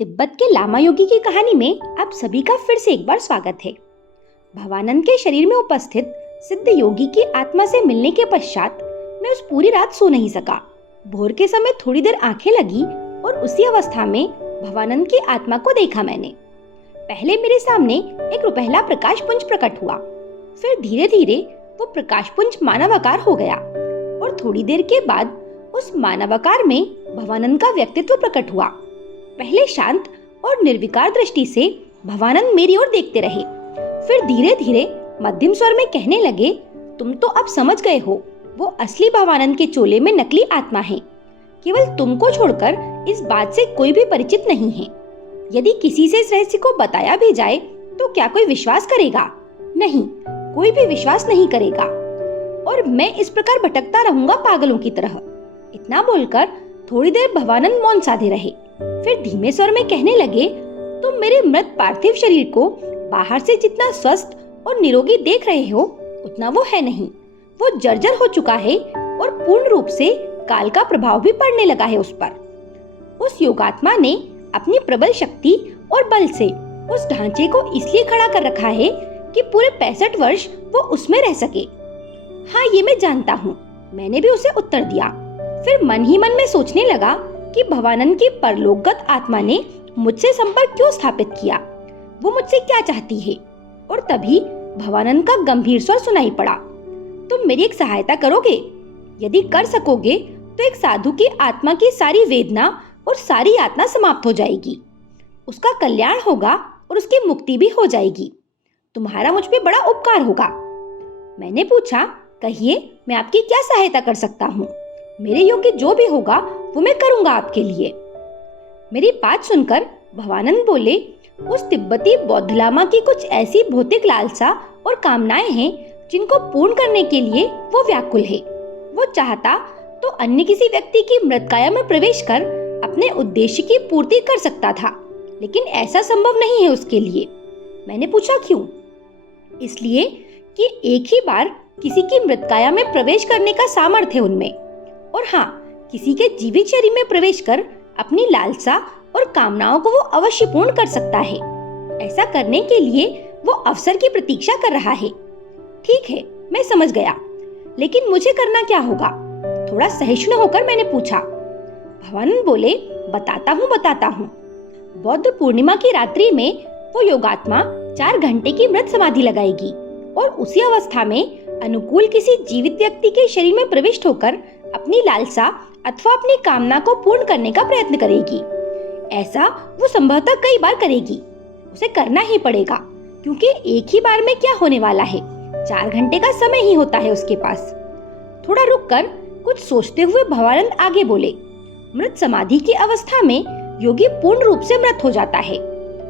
तिब्बत के लामा योगी की कहानी में आप सभी का फिर से एक बार स्वागत है। भवानंद के शरीर में उपस्थित सिद्ध योगी की आत्मा से मिलने के पश्चात मैं उस पूरी रात सो नहीं सका। भोर के समय थोड़ी देर आंखें लगी और उसी अवस्था में भवानंद की आत्मा को देखा मैंने। पहले मेरे सामने एक रुपहला प्रकाश पुंज प्रकट हुआ, फिर धीरे धीरे वो प्रकाश पुंज मानवाकार हो गया और थोड़ी देर के बाद उस मानवाकार में भवानंद का व्यक्तित्व प्रकट हुआ। पहले शांत और निर्विकार दृष्टि से भवानंद मेरी ओर देखते रहे, फिर धीरे धीरे मध्यम स्वर में कहने लगे, तुम तो अब समझ गए हो, वो असली भवानंद के चोले में नकली आत्मा है। केवल तुमको छोड़कर इस बात से कोई भी परिचित नहीं है। यदि किसी से इस रहस्य को बताया भी जाए तो क्या कोई विश्वास करेगा? नहीं, कोई भी विश्वास नहीं करेगा और मैं इस प्रकार भटकता रहूंगा पागलों की तरह। इतना बोलकर थोड़ी देर भवानंद मौन साधे रहे, फिर धीमे स्वर में कहने लगे, तुम मेरे मृत पार्थिव शरीर को बाहर से जितना स्वस्थ और निरोगी देख रहे हो उतना वो है नहीं। वो जर्जर हो चुका है और पूर्ण रूप से काल का प्रभाव भी पड़ने लगा है उस पर। उस योगात्मा ने अपनी प्रबल शक्ति और बल से उस ढांचे को इसलिए खड़ा कर रखा है कि पूरे 65 वर्ष वो उसमें रह सके। हाँ, ये मैं जानता हूँ, मैंने भी उसे उत्तर दिया। फिर मन ही मन में सोचने लगा कि भवानंद की परलोकगत आत्मा ने मुझसे संपर्क क्यों स्थापित किया, वो मुझसे क्या चाहती है। और तभी भवानंद का गंभीर स्वर सुनाई पड़ा, तुम मेरी एक सहायता करोगे? यदि कर सकोगे तो एक साधु की आत्मा की सारी वेदना और सारी यातना समाप्त हो जाएगी, उसका कल्याण होगा और उसकी मुक्ति भी हो जाएगी। तुम्हारा मुझ पे बड़ा उपकार होगा। मैंने पूछा, कहिए, मैं आपकी क्या सहायता कर सकता हूँ? मेरे योग्य जो भी होगा वो मैं करूंगा आपके लिए। मेरी बात सुनकर भवानंद बोले, उस तिब्बती बौद्ध लामा की कुछ ऐसी भौतिक लालसा और कामनाएं हैं जिनको पूर्ण करने के लिए वो व्याकुल है। वो चाहता तो अन्य किसी व्यक्ति की मृतकाया में प्रवेश कर अपने उद्देश्य की पूर्ति कर सकता था, लेकिन ऐसा संभव नहीं है उसके लिए। मैंने पूछा, क्यों? इसलिए कि एक ही बार किसी की मृतकाया में प्रवेश करने का सामर्थ्य है उनमें, और हाँ, किसी के जीवित शरीर में प्रवेश कर अपनी लालसा और कामनाओं को वो अवश्य पूर्ण कर सकता है। ऐसा करने के लिए वो अवसर की प्रतीक्षा कर रहा है। ठीक है, मैं समझ गया, लेकिन मुझे करना क्या होगा? थोड़ा सहिष्णु होकर मैंने पूछा। भवानंद बोले, बताता हूँ। बौद्ध पूर्णिमा की रात्रि में वो योगात्मा 4 घंटे की मृत समाधि लगाएगी और उसी अवस्था में अनुकूल किसी जीवित व्यक्ति के शरीर में प्रविष्ट होकर अपनी लालसा अथवा अपनी कामना को पूर्ण करने का प्रयत्न करेगी। ऐसा वो संभवतः कई बार करेगी। उसे करना ही पड़ेगा, क्योंकि एक ही बार में क्या होने वाला है, 4 घंटे का समय ही होता है उसके पास। थोड़ा रुककर कुछ सोचते हुए भवानंद आगे बोले, मृत समाधि की अवस्था में योगी पूर्ण रूप से मृत हो जाता है।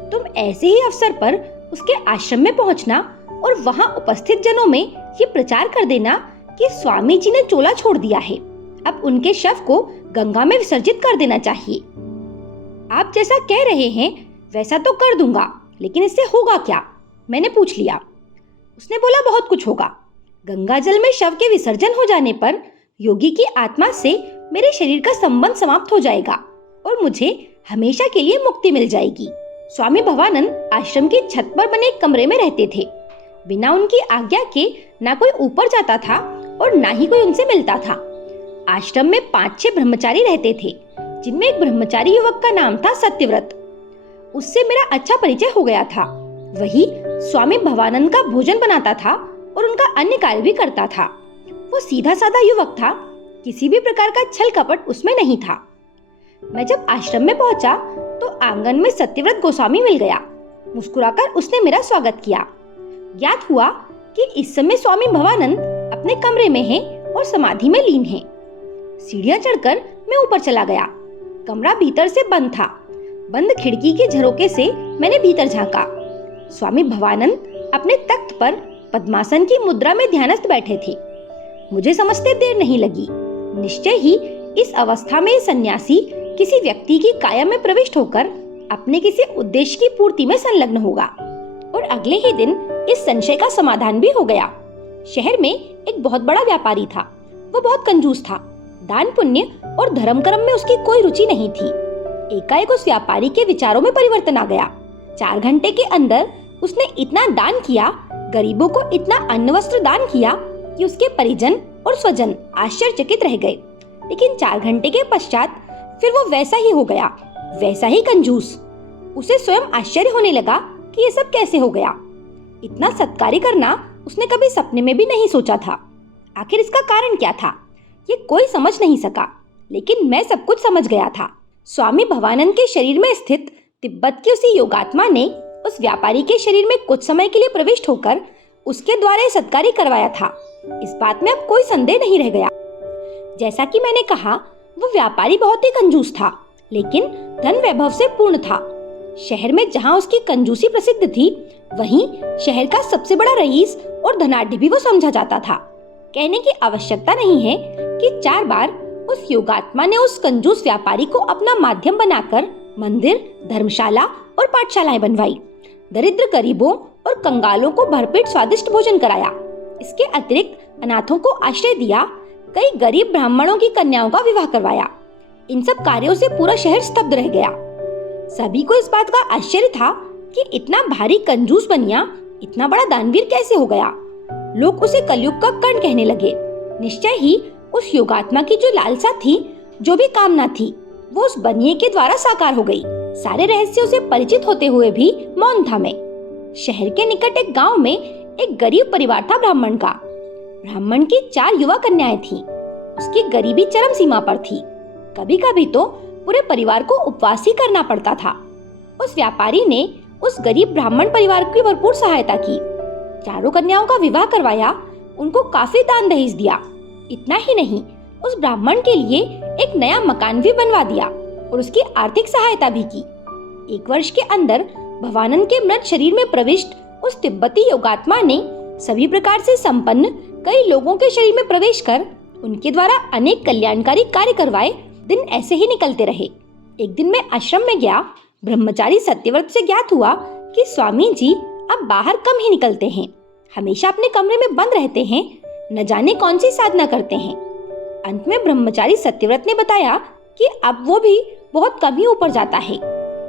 तुम ऐसे ही अवसर पर उसके आश्रम में पहुंचना और वहां उपस्थित जनों में ये प्रचार कर देना कि स्वामी जी ने चोला छोड़ दिया है, अब उनके शव को गंगा में विसर्जित कर देना चाहिए। आप जैसा कह रहे हैं वैसा तो कर दूंगा, लेकिन इससे होगा क्या? मैंने पूछ लिया। उसने बोला, बहुत कुछ होगा। गंगा जल में शव के विसर्जन हो जाने पर योगी की आत्मा से मेरे शरीर का संबंध समाप्त हो जाएगा और मुझे हमेशा के लिए मुक्ति मिल जाएगी। स्वामी भवानंद आश्रम की छत पर बने एक कमरे में रहते थे। बिना उनकी आज्ञा के ना कोई ऊपर जाता था और ना ही कोई उनसे मिलता था। आश्रम में 5-6 ब्रह्मचारी रहते थे, जिनमें एक ब्रह्मचारी युवक का नाम था सत्यव्रत। उससे मेरा अच्छा परिचय हो गया था। वही स्वामी भवानंद का भोजन बनाता था और उनका अन्य कार्य भी करता था। वो सीधा साधा युवक था, किसी भी प्रकार का छल कपट उसमें नहीं था। मैं जब आश्रम में पहुंचा तो आंगन में सत्यव्रत गोस्वामी मिल गया। मुस्कुराकर उसने मेरा स्वागत किया। ज्ञात हुआ कि इस समय स्वामी भवानंद अपने कमरे में हैं और समाधि में लीन हैं। सीढ़ियां चढ़कर मैं ऊपर चला गया। कमरा भीतर से बंद था। बंद खिड़की के झरोके से मैंने भीतर झांका। स्वामी भवानंद अपने तख्त पर पद्मासन की मुद्रा में ध्यानस्थ बैठे थे। मुझे समझते देर नहीं लगी। निश्चय ही इस अवस्था में सन्यासी किसी व्यक्ति की काया में प्रविष्ट होकर अपने किसी उद्देश्य की पूर्ति में संलग्न होगा। और अगले ही दिन इस संशय का समाधान भी हो गया। शहर में एक बहुत बड़ा व्यापारी था। वो बहुत कंजूस था। दान पुण्य और धर्म कर्म में उसकी कोई रुचि नहीं थी। एकाएक उस व्यापारी के विचारों में परिवर्तन आ गया। 4 घंटे के अंदर उसने इतना दान किया, गरीबों को इतना अन्न वस्त्र दान किया कि उसके परिजन और स्वजन आश्चर्यचकित रह गए। लेकिन 4 घंटे के पश्चात फिर वो वैसा ही हो गया, वैसा ही कंजूस। उसे स्वयं आश्चर्य होने लगा कि ये सब कैसे हो गया। इतना सत्कार्य करना उसने कभी सपने में भी नहीं सोचा था। आखिर इसका कारण क्या था, ये कोई समझ नहीं सका, लेकिन मैं सब कुछ समझ गया था। स्वामी भवानंद के शरीर में स्थित तिब्बत की उसी योगात्मा ने उस व्यापारी के शरीर में कुछ समय के लिए प्रविष्ट होकर उसके द्वारा ये सत्कार्य करवाया था। इस बात में अब कोई संदेह नहीं रह गया। जैसा कि मैंने कहा, वो व्यापारी बहुत ही कंजूस था, लेकिन धन वैभव से पूर्ण था। शहर में जहाँ उसकी कंजूसी प्रसिद्ध थी, वहीं शहर का सबसे बड़ा रईस और धनाढ्य भी वो समझा जाता था। कहने की आवश्यकता नहीं है कि 4 बार उस योगात्मा ने उस कंजूस व्यापारी को अपना माध्यम बनाकर मंदिर, धर्मशाला और पाठशालाएं बनवाई। दरिद्र गरीबों और कंगालों को भरपेट स्वादिष्ट भोजन कराया। इसके अतिरिक्त अनाथों को आश्रय दिया, कई गरीब ब्राह्मणों की कन्याओं का विवाह करवाया। इन सब कार्यों से पूरा शहर स्तब्ध रह गया। सभी को इस बात का आश्चर्य था कि इतना भारी कंजूस बनिया इतना बड़ा दानवीर कैसे हो गया। लोग उसे कलयुग का कर्ण कहने लगे। निश्चय ही उस योगात्मा की जो लालसा थी, जो भी कामना थी, वो उस बनिए के द्वारा साकार हो गई। सारे रहस्यों से परिचित होते हुए भी मौन था मैं। शहर के निकट एक गांव में एक गरीब परिवार था ब्राह्मण का। ब्राह्मण की 4 युवा कन्याएं थीं। उसकी गरीबी चरम सीमा पर थी। कभी कभी तो पूरे परिवार को उपवास ही करना पड़ता था। उस व्यापारी ने उस गरीब ब्राह्मण परिवार की भरपूर सहायता की। 4 कन्याओं का विवाह करवाया, उनको काफी दान दहेज दिया। इतना ही नहीं, उस ब्राह्मण के लिए एक नया मकान भी बनवा दिया और उसकी आर्थिक सहायता भी की। 1 वर्ष के अंदर भवानंद के मृत शरीर में प्रविष्ट उस तिब्बती योगात्मा ने सभी प्रकार से संपन्न कई लोगों के शरीर में प्रवेश कर उनके द्वारा अनेक कल्याणकारी कार्य करवाए। दिन ऐसे ही निकलते रहे। एक दिन मैं आश्रम में गया। ब्रह्मचारी सत्यव्रत से ज्ञात हुआ कि स्वामी जी अब बाहर कम ही निकलते हैं, हमेशा अपने कमरे में बंद रहते हैं, न जाने कौन सी साधना करते हैं। अंत में ब्रह्मचारी सत्यव्रत ने बताया कि अब वो भी बहुत कम ही ऊपर जाता है।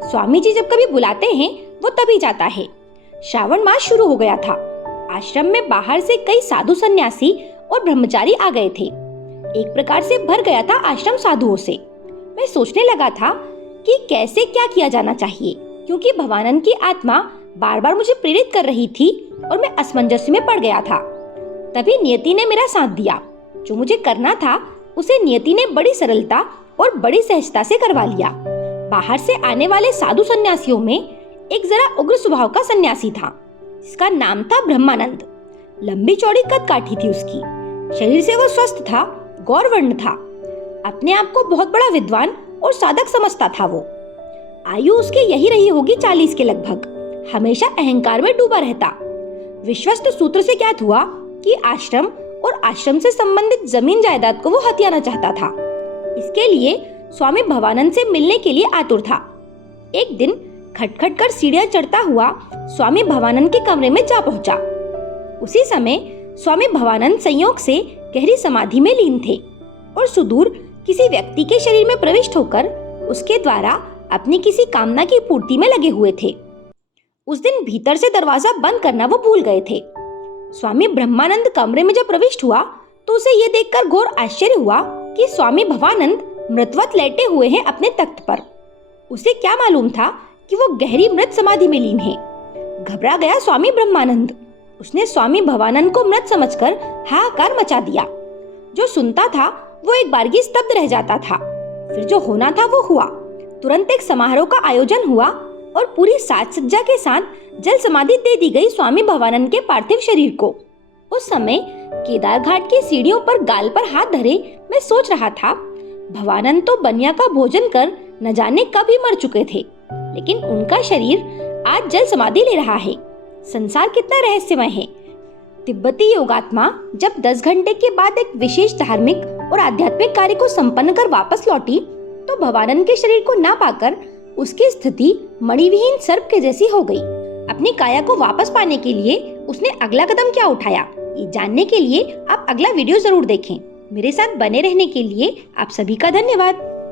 स्वामी जी जब कभी बुलाते हैं वो तभी जाता है। श्रावण मास शुरू हो गया था। आश्रम में बाहर से कई साधु सन्यासी और ब्रह्मचारी आ गए थे। एक प्रकार से भर गया था आश्रम साधुओं से। मैं सोचने लगा था कि कैसे क्या किया जाना चाहिए, क्योंकि भवानंद की आत्मा बार बार मुझे प्रेरित कर रही थी और मैं असमंजस में पड़ गया था। तभी नियति ने मेरा साथ दिया। जो मुझे करना था उसे नियति ने बड़ी सरलता और बड़ी सहजता से करवा लिया। बाहर से आने वाले साधु सन्यासियों में एक जरा उग्र स्वभाव का सन्यासी था, जिसका नाम था ब्रह्मानंद। लंबी चौड़ी कद काठी थी उसकी। शरीर से वो स्वस्थ था, गौरवर्ण था। अपने आप को बहुत बड़ा विद्वान और साधक समझता था वो। आयु उसकी यही रही होगी 40 के लगभग। हमेशा अहंकार में डूबा रहता। विश्वस्त सूत्र से ज्ञात हुआ कि आश्रम और आश्रम से संबंधित जमीन जायदाद को वो हथियाना चाहता था। इसके लिए स्वामी भवानंद से मिलने के लिए आतुर था। एक दिन खटखट कर सीढ़ियां चढ़ता हुआ स्वामी भवानंद के कमरे में जा पहुंचा। उसी समय स्वामी भवानंद संयोग से गहरी समाधि में लीन थे और सुदूर किसी व्यक्ति के शरीर में प्रविष्ट होकर उसके द्वारा अपनी किसी कामना की पूर्ति में लगे हुए थे। उस दिन भीतर से दरवाजा बंद करना वो भूल गए थे। स्वामी ब्रह्मानंद कमरे में जब प्रविष्ट हुआ तो उसे ये देखकर घोर आश्चर्य हुआ कि स्वामी भवानंद मृतवत लेटे हुए हैं अपने तख्त पर। उसे क्या मालूम था कि वो गहरी मृत समाधि में लीन है। घबरा गया स्वामी ब्रह्मानंद। उसने स्वामी भवानंद को मृत समझकर हाहाकार मचा दिया। जो सुनता था वो एक बारगी स्तब्ध रह जाता था। फिर जो होना था वो हुआ। तुरंत एक समारोह का आयोजन हुआ और पूरी साज सज्जा के साथ जल समाधि दे दी गई स्वामी भवानंद के पार्थिव शरीर को। उस समय केदार घाट की सीढ़ियों पर गाल पर हाथ धरे मैं सोच रहा था, भवानंद तो बनिया का भोजन कर न जाने कब ही मर चुके थे, लेकिन उनका शरीर आज जल समाधि ले रहा है। संसार कितना रहस्यमय है। तिब्बती योगात्मा जब 10 घंटे के बाद एक विशेष धार्मिक और आध्यात्मिक कार्य को संपन्न कर वापस लौटी तो भवानंद के शरीर को ना पाकर उसकी स्थिति मणिविहीन सर्प के जैसी हो गई। अपनी काया को वापस पाने के लिए उसने अगला कदम क्या उठाया, ये जानने के लिए आप अगला वीडियो जरूर देखें। मेरे साथ बने रहने के लिए आप सभी का धन्यवाद।